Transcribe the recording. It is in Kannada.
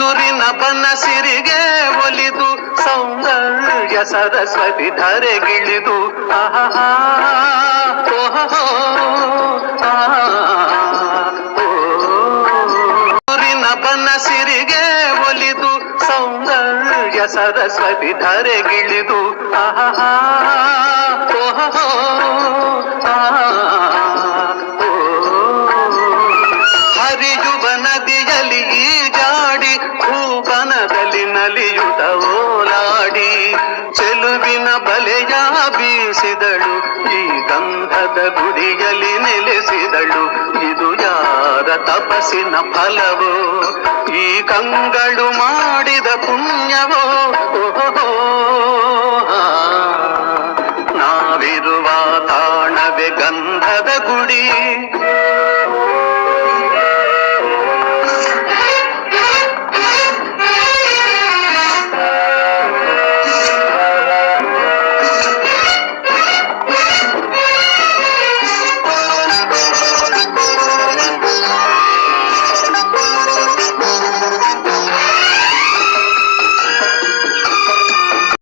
ಹಸುರಿನ ಬನಸಿರಿಗೆ ಒಲಿದು ಸೌಂದರ್ಯ ಸರಸ್ವತಿ ಧರೆಗಿಳಿದು ಆಹಾ ಓಹೋ ಹಸುರಿನ ಬನಸಿರಿಗೆ ಒಲಿದು ಸೌಂದರ್ಯ ಸರಸ್ವತಿ ಧರೆಗಿಳಿದು ಆಹಾ ಓಹೋ ಹರಿಯುವ ನದಿಯಲ್ಲಿ ಈಜಾಡಿ ಭೂವನದಲ್ಲಿ ನಲಿಯುತ್ತ ಓಲಾಡಿ ಚೆಲುವಿನ ಬಲೆಯ ಬೀಸಿದಳು ಈ ಗಂಧದ ಗುಡಿಯಲ್ಲಿ ನೆಲೆಸಿದಳು ಇದು ಯಾರ ತಪಸ್ಸಿನ ಫಲವೋ ಈ ಕಂಗಳು ಮಾಡಿದ ಪುಣ್ಯವೋ